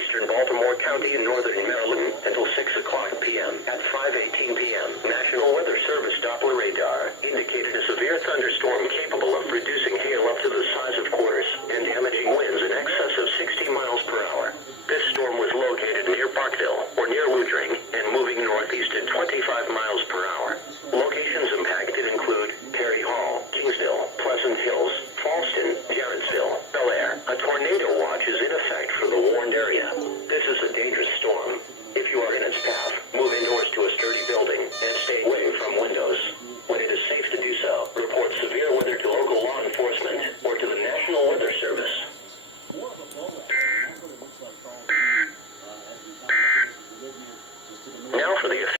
eastern Baltimore County in northern Maryland until 6 o'clock p.m. At 5:18 p.m., National Weather Service Doppler radar indicated a severe thunderstorm capable of producing hail up to the size of quarters and damaging winds in excess of 60 miles per hour. This storm was located near Parkville, or near Lutring, and moving northeast at 25 miles per hour. Locations impacted include Perry Hall, Kingsville, Pleasant Hills, Falston, Jarrettsville, Delaware. A tornado watch is in effect for the warned area. This is a dangerous storm. If you are in its path, move indoors to a sturdy building and stay away from windows. When it is safe to do so, report severe weather to local law enforcement or to the National Weather Service. Now for the